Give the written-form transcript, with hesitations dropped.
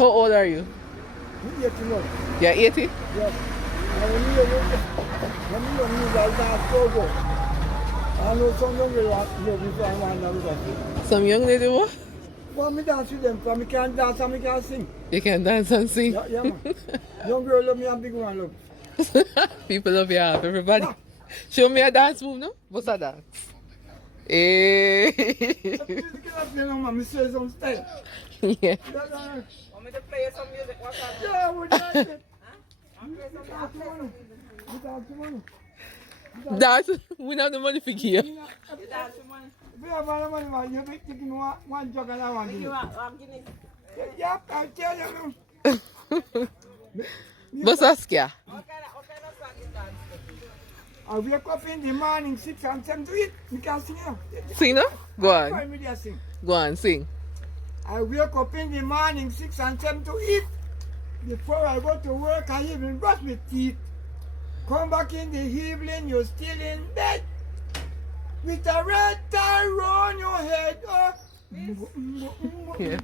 How old are you? I'm 81. You're 80? Yes. And when you use like that, go. I know some young girls before I want to dance. Some young lady what? Well, me dance with them, because I can't dance and I can't sing. You can dance and sing. Yeah, man. Young girl love me and big one love. People love you half, everybody. Yeah. Show me a dance move, no? What's a dance? Eh. You know, man, me say some style. Yeah. Want me to play some music? What's that? Yeah, we dance it. Dance. We don't have the money for you. You dance with money? We have money, man. You make taking one jug and I want You to. want Guinness? Yeah, I tell you. But Saskia. What kind of song you dance to? I wake up in the morning, 6 and 7 to eat. We can sing here. Sing no? Go on. Find me there sing. Go on, sing. I wake up in the morning, 6 and 7 to eat. Before I go to work, I even brush my teeth. Come back in the evening, you're still in bed. With a red tie round your head. Oh. Yeah.